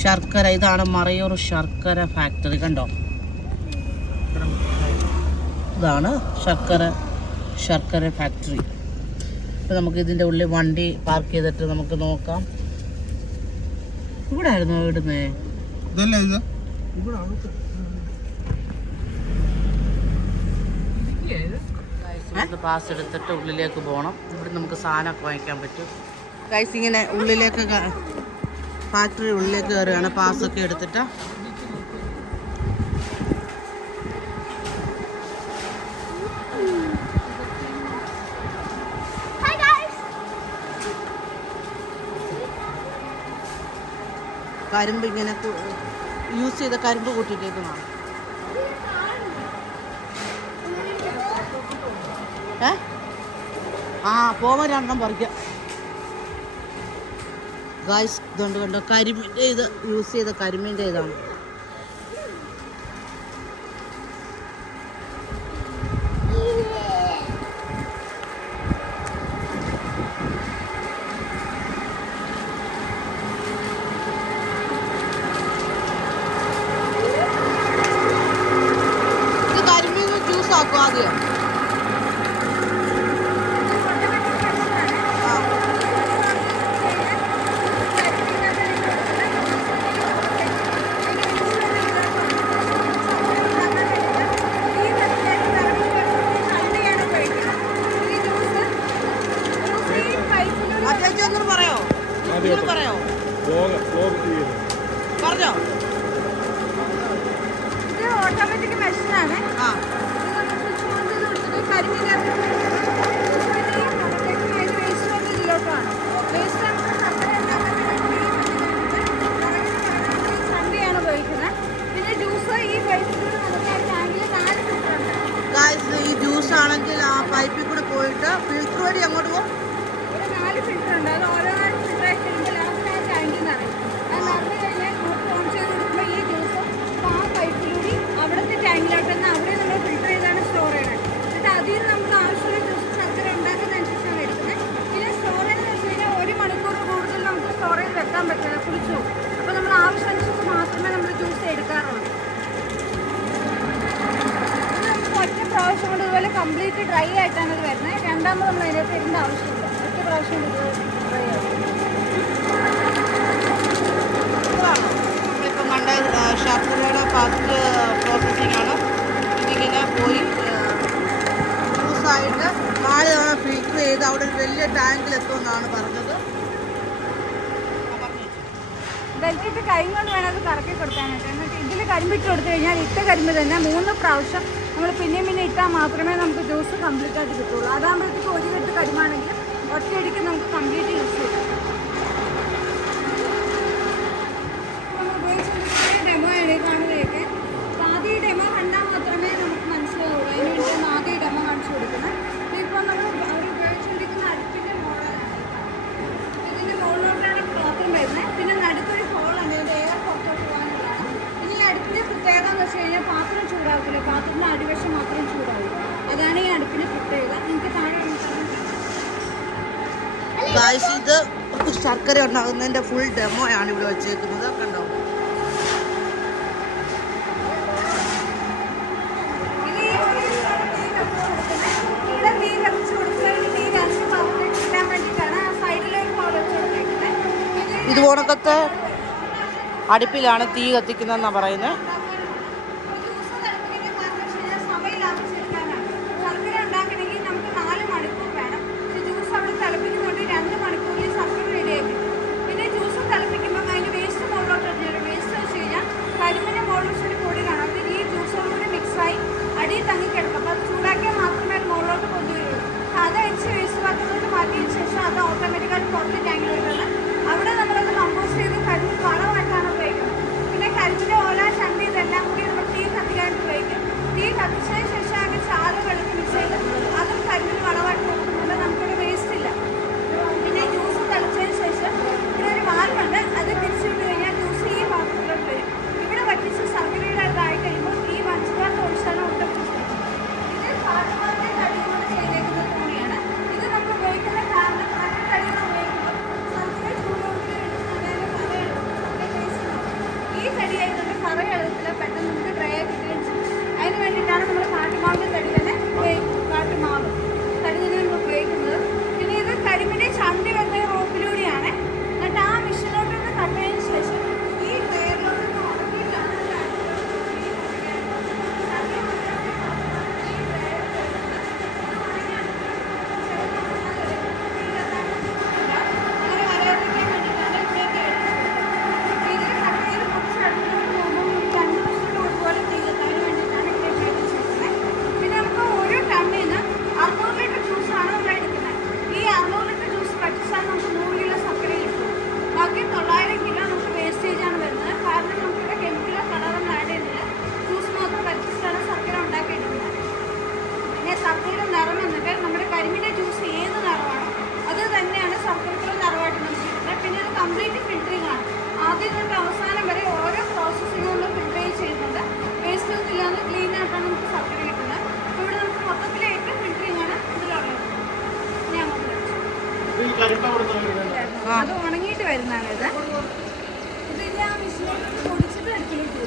ശർക്കര. ഇതാണ് മറയൂർ ശർക്കര ഫാക്ടറി. കണ്ടോ, ഇതാണ് ശർക്കര ഫാക്ടറി. ഇപ്പം നമുക്ക് ഇതിൻ്റെ ഉള്ളിൽ വണ്ടി പാർക്ക് ചെയ്തിട്ട് നമുക്ക് നോക്കാം. ഇവിടെ ആയിരുന്നു ഇടുന്നേ. പാസ് എടുത്തിട്ട് ഉള്ളിലേക്ക് പോകണം. ഇവിടെ നമുക്ക് സാധനമൊക്കെ വാങ്ങിക്കാൻ പറ്റും. ഗൈസ് ഇങ്ങനെ ഉള്ളിലേക്ക് ഫാക്ടറി ഉള്ളിലേക്ക് കയറുകയാണ് പാസ്സൊക്കെ എടുത്തിട്ട്. കരിമ്പ് ഇങ്ങനെ യൂസ് ചെയ്ത കരിമ്പ് കൂട്ടിയിട്ടേക്കുന്നതാണ്. പോവാൻ രണ്ടെണ്ണം പറിക്കാം. ഗായ്സ് ഇതുകൊണ്ട് കണ്ടോ, കരിമ്പിൻ്റെ ഇത് യൂസ് ചെയ്ത കരിമ്പിൻ്റെ ഇതാണ്. ഇത് കരിമ്പിന് ജ്യൂസ് ആക്കും ആദ്യം. പറഞ്ഞോ. ഇത് ഓട്ടോമാറ്റിക് മെഷീനാണ്. ചണ്ടിയാണ് ഉപയോഗിക്കുന്നത്. പിന്നെ ജ്യൂസ് ഈ പൈപ്പിലൂടെ നമുക്ക് ആ ടാങ്കിൽ 4 ഫിൽറ്റർ ഉണ്ട്. ഈ ജ്യൂസ് ആണെങ്കിൽ ആ പൈപ്പിൽ കൂടെ പോയിട്ട് ഫിൽറ്റർ വഴി അങ്ങോട്ട് പോകും. ഇവിടെ 4 ഫിൽറ്റർ ഉണ്ട്. അത് ഓരോ 4 ഫിൽറ്റർ ആയി കഴിയുമ്പോൾ ലാസ്റ്റ് ആ ടാങ്കിൽ നിറയും. അത് നിറഞ്ഞു കഴിഞ്ഞാൽ നമുക്ക് ഓൺ ചെയ്ത് കൊടുക്കുമ്പോൾ ഈ ജ്യൂസ് ആ പൈപ്പിലൂടെ അവിടുത്തെ ടാങ്കിലോട്ട് തന്നെ അവിടെ നമ്മൾ ഫിൽറ്റർ ചെയ്താണ് സ്റ്റോർ ചെയ്യുന്നത്. എന്നിട്ട് അതിൽ നമുക്ക് ആവശ്യമുള്ള ജ്യൂസ് ശർക്കര ഉണ്ടാക്കുന്നതനുസരിച്ചാണ് എടുക്കുന്നത്. പിന്നെ സ്റ്റോറേജ് എന്ന് വെച്ച് കഴിഞ്ഞാൽ 1 മണിക്കൂർ കൂടുതൽ നമുക്ക് സ്റ്റോർ ചെയ്ത് വെക്കാൻ പറ്റില്ല, കുളിച്ചു. അപ്പോൾ നമ്മൾ ആവശ്യമനുസരിച്ച് മാത്രമേ നമ്മൾ ജ്യൂസ് എടുക്കാറുള്ളൂ. ഒറ്റ പ്രാവശ്യം കൊണ്ട് ഇതുപോലെ കംപ്ലീറ്റ് ഡ്രൈ ആയിട്ടാണ് ഇത് വരുന്നത്. രണ്ടാമത് നമ്മൾ അതിനകത്ത് ഇടേണ്ട ആവശ്യമില്ല. ഒറ്റ പ്രാവശ്യം കൊണ്ട് ഡ്രൈ ആവും. നമ്മളിപ്പം കണ്ട ശർക്കരയുടെ ഫസ്റ്റ് പ്രോസസ്സിംഗ് ആണ്. ഇതിങ്ങനെ പോയി ജ്യൂസായിട്ട് 4 തവണ ഫിൽറ്റർ ചെയ്ത് അവിടെ ഒരു വലിയ ടാങ്കിൽ എത്തുമെന്നാണ് പറഞ്ഞത്. ബെൽറ്റിട്ട് കൈ കൊണ്ട് വേണം അത് കറക്കി കൊടുക്കാനായിട്ട്. എന്നിട്ട് ഇതിൽ കരിമ്പിട്ട് കൊടുത്തു കഴിഞ്ഞാൽ ഇട്ട കരിമ്പ് തന്നെ 3 പ്രാവശ്യം നമ്മൾ പിന്നെയും പിന്നെ ഇട്ടാൽ മാത്രമേ നമുക്ക് ജ്യൂസ് കംപ്ലീറ്റ് ആയിട്ട് കിട്ടുള്ളൂ. അതാകുമ്പോഴത്തേക്ക് ഒരു കെട്ട് കരിമാണെങ്കിൽ ഒറ്റയടിക്ക് നമുക്ക് കംപ്ലീറ്റ് യൂസ് ചെയ്യാം. നമ്മൾ ഉപയോഗിച്ചുകൊണ്ടിരിക്കുന്ന ഡെമോ ആണ് കാണുകയൊക്കെ. ആദ്യം ഈ ഡെമോ കണ്ടാൽ മാത്രമേ നമുക്ക് മനസ്സിലാവുള്ളൂ. അതിന് വേണ്ടിയാണ് ആദ്യം ഈ ഡെമോ കാണിച്ചു കൊടുക്കുന്നത്. ഇപ്പോൾ നമ്മൾ അവർ ഉപയോഗിച്ചുകൊണ്ടിരിക്കുന്ന അടുപ്പിൻ്റെ മോഡലാണ്. ഇതിൻ്റെ മുകളിലോട്ടാണ് പാത്രം വരുന്നത്. പിന്നെ നടുക്കൊരു ഹോളാണ്, ഇതിൻ്റെ എയർ പുറത്തോട്ട് പോകാനുള്ളതാണ്. ഇനി ഈ അടുപ്പിൻ്റെ പ്രത്യേകത എന്ന് വെച്ച് കഴിഞ്ഞാൽ പാത്രം ചൂടാവില്ല, പാത്രത്തിൻ്റെ അടിവശം മാത്രം ചൂടാവും. അതാണ് ഈ അടുപ്പിൻ്റെ പ്രത്യേകത. നിങ്ങൾക്ക് താഴെ ഇത് ശർക്കര ഉണ്ടാകുന്നതിൻ്റെ ഫുൾ ഡെമോ ആണ് ഇവിടെ വെച്ചേക്കുന്നത്. കണ്ടോ, ഇത് ഉണക്കത്തെ അടുപ്പിലാണ് തീ കത്തിക്കുന്നതെന്നാണ് പറയുന്നത്. അടിയിൽ തങ്ങിക്കിടക്കും. അപ്പോൾ അത് ചൂടാക്കിയാൽ മാത്രമേ അത് മുകളിലോട്ട് കൊണ്ടുവരുള്ളൂ. അതടിച്ച് വേസ്റ്റ് പാത്രത്തിലോട്ട് മാറ്റിയതിന് ശേഷം അത് ഓട്ടോമാറ്റിക്കായിട്ട് പുറത്ത് ടാങ്കിലോട്ടാണ്. അവിടെ നമ്മളത് കമ്പോസ്റ്റ് ചെയ്ത് കരിമ്പ് വളമായിട്ടാണ് ഉപയോഗിക്കുന്നത്. പിന്നെ കരിമ്പിൻ്റെ ഓല ചണ്ടി വേണ്ടിയിട്ടാണ് നമ്മൾ കാട്ടുമാവിൻ്റെ തടി തന്നെ കാട്ടുമാവ് തടി തന്നെ നമ്മൾ ഉപയോഗിക്കുന്നത്. പിന്നെ ഇത് കരിമ്പിൻ്റെ ചണ്ടി വരുന്ന റോപ്പിലൂടെയാണ്. എന്നിട്ട് ആ മിഷനിലോട്ടൊന്ന് കട്ടതിന് ശേഷം ഈ ടയറിലോട്ടൊന്ന് ഉണക്കിയിട്ടാണ് അത് ഉണങ്ങിയിട്ട് വരുന്നതാണ് ഇത്.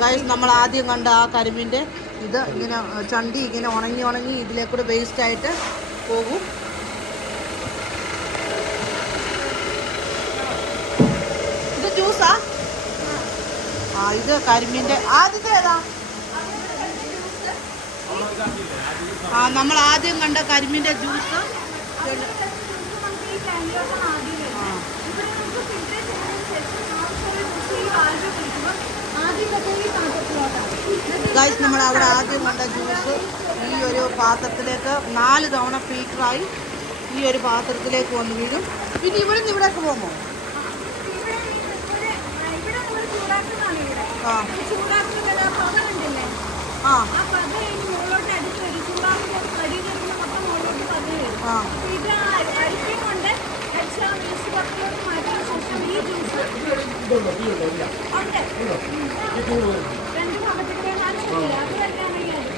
ഗൈസ് നമ്മൾ ആദ്യം കണ്ട ആ കരിമ്പിൻ്റെ ഇത് ഇങ്ങനെ ചണ്ടി ഇങ്ങനെ ഉണങ്ങി ഇതിലേക്കൂടെ വേസ്റ്റായിട്ട് പോകും. ഇത് ജ്യൂസാ? ആ ഇത് കരിമ്പിൻ്റെ ആദ്യത്തെ ഏതാ? ആ നമ്മൾ ആദ്യം കണ്ട കരിമ്പിൻ്റെ ജ്യൂസ്. ഗൈസ് നമ്മൾ അവിടെ ആദ്യം കണ്ട ജ്യൂസ് ഈ ഒരു പാത്രത്തിലേക്ക് 4 തവണ ഫിൽറ്ററായി ഈ ഒരു പാത്രത്തിലേക്ക് വന്ന് വീഴും. പിന്നെ ഇവിടെ നിന്ന് ഇവിടേക്ക് പോകുമോ?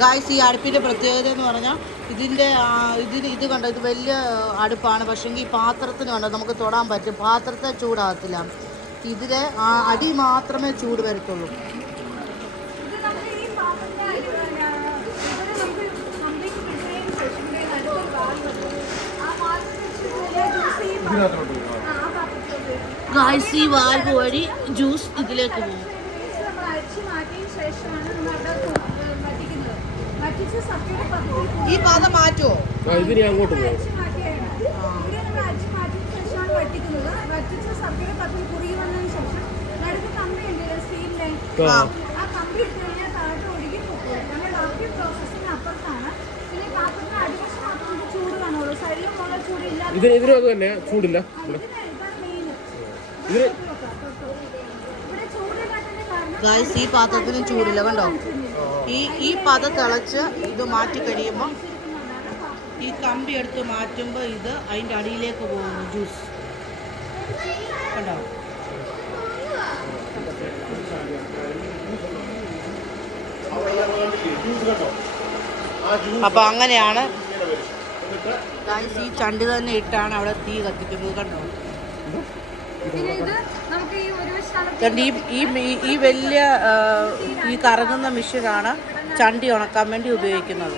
ഗായ്സ് ഈ അടുപ്പിൻ്റെ പ്രത്യേകത എന്ന് പറഞ്ഞാൽ ഇത് കണ്ടോ, ഇത് വലിയ അടുപ്പാണ്. പക്ഷേങ്കിൽ ഈ പാത്രത്തിന് കണ്ടോ നമുക്ക് തൊടാൻ പറ്റും, പാത്രത്തെ ചൂടാകത്തില്ല. ഇതിലെ അടി മാത്രമേ ചൂട് വരത്തുള്ളൂ. ഗായ്സ് ഈ വാൽവ് വഴി ജ്യൂസ് ഇതിലേക്ക് പോകും. ഈ പാത്രം മാറ്റുമോ? അങ്ങോട്ട് പോകും. ഇതിനും അത് തന്നെ ചൂടില്ല. ഗായ്സ് ഈ പാത്രത്തിനും ചൂടില്ല കണ്ടോ. ഈ പാത്രം തിളച്ച് ഇത് മാറ്റി കഴിയുമ്പോൾ ഈ കമ്പി എടുത്ത് മാറ്റുമ്പോൾ ഇത് അതിൻ്റെ അടിയിലേക്ക് പോകുന്നു ജ്യൂസ് കണ്ടോ. അപ്പോൾ അങ്ങനെയാണ് ഗായ്സ് ഈ ചണ്ടി തന്നെ ഇട്ടാണ് അവിടെ തീ കത്തിക്കുന്നത് കണ്ടോ. ഈ വലിയ ഈ കറങ്ങുന്ന മെഷീനാണ് ചണ്ടി ഉണക്കാൻ വേണ്ടി ഉപയോഗിക്കുന്നത്.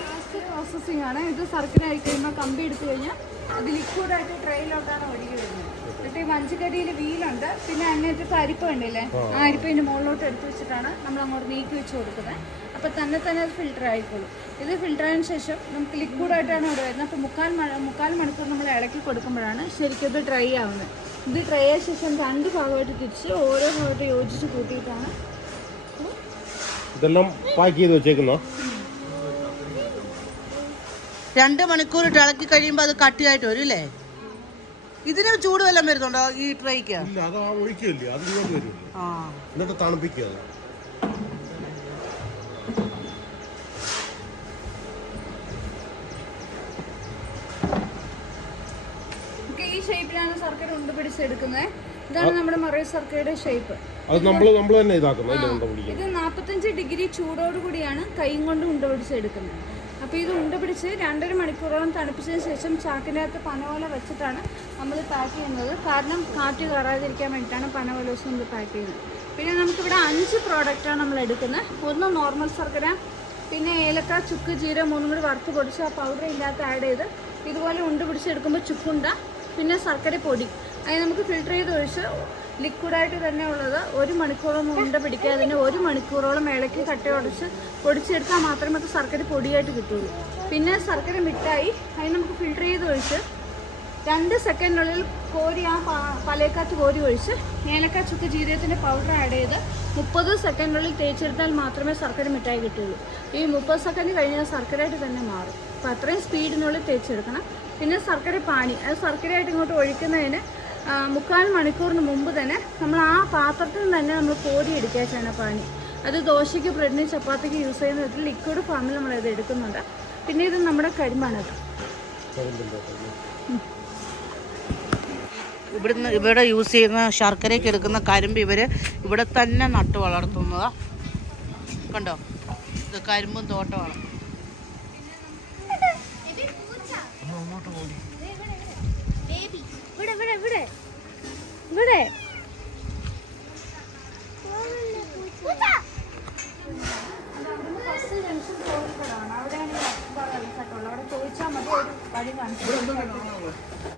പ്രോസസ്സിംഗ് ആണ് ഇത്. സർക്കിൾ ആയി കഴിയുമ്പോൾ കമ്പി എടുത്തു കഴിഞ്ഞാൽ അത് ലിക്വിഡായിട്ട് ട്രെയിലോട്ടാണ് ഒഴുകി വരുന്നത്. എന്നിട്ട് ഈ മഞ്ചക്കടിയിൽ വീലുണ്ട്, പിന്നെ അങ്ങനത്തെ അരിപ്പ ഉണ്ടല്ലേ, ആ അരിപ്പതിൻ്റെ മുകളിലോട്ട് എടുത്ത് വെച്ചിട്ടാണ് നമ്മൾ അങ്ങോട്ട് നീക്കി വെച്ച് കൊടുക്കുന്നത്. അപ്പോൾ തന്നെ അത് ഫിൽറ്റർ ആയിക്കോളും. ഇത് ഫിൽറ്റർ ആയതിനു ശേഷം നമുക്ക് ലിക്വിഡായിട്ടാണ് ഇവിടെ വരുന്നത്. അപ്പോൾ മുക്കാൽ മണിക്കൂർ നമ്മൾ ഇളക്കി കൊടുക്കുമ്പോഴാണ് ശരിക്കും ഇത് ഡ്രൈ ആവുന്നത്. ഇത് ഡ്രൈ ആയ ശേഷം 2 ഭാഗമായിട്ട് തിരിച്ച് ഓരോ ഭാഗമായിട്ട് യോജിച്ച് കൂട്ടിയിട്ടാണ് ഇതെല്ലാം പാക്ക് ചെയ്ത് വെച്ചേക്കുന്നോ. 2 മണിക്കൂർ ഇളക്കി കഴിയുമ്പോൾ അത് കട്ടിയായിട്ട് വരും അല്ലേ. ഇതിന് ചൂട് വല്ലതും വരുന്നുണ്ടോ ഈ ട്രൈക്ക്? എന്നിട്ട് തണുപ്പിക്കുക. ഈ ഷേപ്പിലാണ് ശർക്കര ഉണ്ട പിടിച്ചെടുക്കുന്നത്. ഇതാണ് നമ്മുടെ മറൈ ശർക്കരയുടെ ഷേപ്പ്. ഇത് 45 ഡിഗ്രി ചൂടോടുകൂടിയാണ് കൈ കൊണ്ട് ഉണ്ട പിടിച്ചെടുക്കുന്നത്. അപ്പോൾ ഇത് ഉണ്ട പിടിച്ച് 2.5 മണിക്കൂറോളം തണുപ്പിച്ചതിന് ശേഷം ചാക്കിൻ്റെ അകത്ത് പനവോല വെച്ചിട്ടാണ് നമ്മൾ പാക്ക് ചെയ്യുന്നത്. കാരണം കാറ്റ് കയറാതിരിക്കാൻ വേണ്ടിയിട്ടാണ് പനവോല വെച്ച് നമ്മൾ പാക്ക് ചെയ്യുന്നത്. പിന്നെ നമുക്കിവിടെ 5 പ്രോഡക്റ്റാണ് നമ്മൾ എടുക്കുന്നത്. ഒന്ന് നോർമൽ ശർക്കര, പിന്നെ ഏലക്ക, ചുക്ക്, ജീരകം മൂന്നും കൂടി വറുത്ത് പൊടിച്ച് ആ പൗഡർ ഇതിനകത്ത് ആഡ് ചെയ്ത് ഇതുപോലെ ഉണ്ട പിടിച്ചെടുക്കുമ്പോൾ ചുക്കുണ്ട, പിന്നെ ശർക്കര പൊടി അതിന് നമുക്ക് ഫിൽറ്റർ ചെയ്ത് ഒഴിച്ച് ലിക്വിഡായിട്ട് തന്നെ ഉള്ളത് 1 മണിക്കൂറൊന്നും ഉണ്ട പിടിക്കാതെ തന്നെ 1 മണിക്കൂറോളം ഇളക്കി കട്ട ഉടച്ച് പൊടിച്ചെടുത്താൽ മാത്രമേ അത് ശർക്കര പൊടിയായിട്ട് കിട്ടുള്ളൂ. പിന്നെ ശർക്കര മിഠായി അതിന് നമുക്ക് ഫിൽറ്റർ ചെയ്ത് ഒഴിച്ച് 2 സെക്കൻഡിനുള്ളിൽ കോരി ആ പലയക്കകത്ത് കോരി ഒഴിച്ച് ഏലക്ക, ചുക്ക്, ജീരകത്തിൻ്റെ പൗഡർ ആഡ് ചെയ്ത് 30 സെക്കൻഡിനുള്ളിൽ തേച്ചെടുത്താൽ മാത്രമേ ശർക്കര മിഠായി കിട്ടുള്ളൂ. ഈ 30 സെക്കൻഡ് കഴിഞ്ഞാൽ ശർക്കരയായിട്ട് തന്നെ മാറും. അപ്പോൾ അത്രയും സ്പീഡിനുള്ളിൽ തേച്ചെടുക്കണം. പിന്നെ ശർക്കര പാനി, അത് ശർക്കരയായിട്ട് ഇങ്ങോട്ട് ഒഴിക്കുന്നതിന് 3/4 മണിക്കൂറിന് മുമ്പ് തന്നെ നമ്മൾ ആ പാത്രത്തിൽ തന്നെ നമ്മൾ കോരി എടുക്കുക ചെയ്യണം പാനി. അത് ദോശയ്ക്ക്, ബ്രെഡിന്, ചപ്പാത്തിക്ക് യൂസ് ചെയ്യുന്ന വിധത്തിൽ ലിക്വിഡ് ഫാമിൽ നമ്മളത് എടുക്കുന്നുണ്ട്. പിന്നെ ഇത് നമ്മുടെ കരിമ്പാണത്. ഇവിടെ യൂസ് ചെയ്യുന്ന ശർക്കരയ്ക്ക് എടുക്കുന്ന കരിമ്പ് ഇവർ ഇവിടെ തന്നെ നട്ടു വളർത്തുന്നതാ. കണ്ടോ, ഇത് കരിമ്പും തോട്ടമാണ്. ഇവിടെ അവിടെ ചോദിച്ചാൽ മതി, ഒരു വഴി കാണിച്ചു.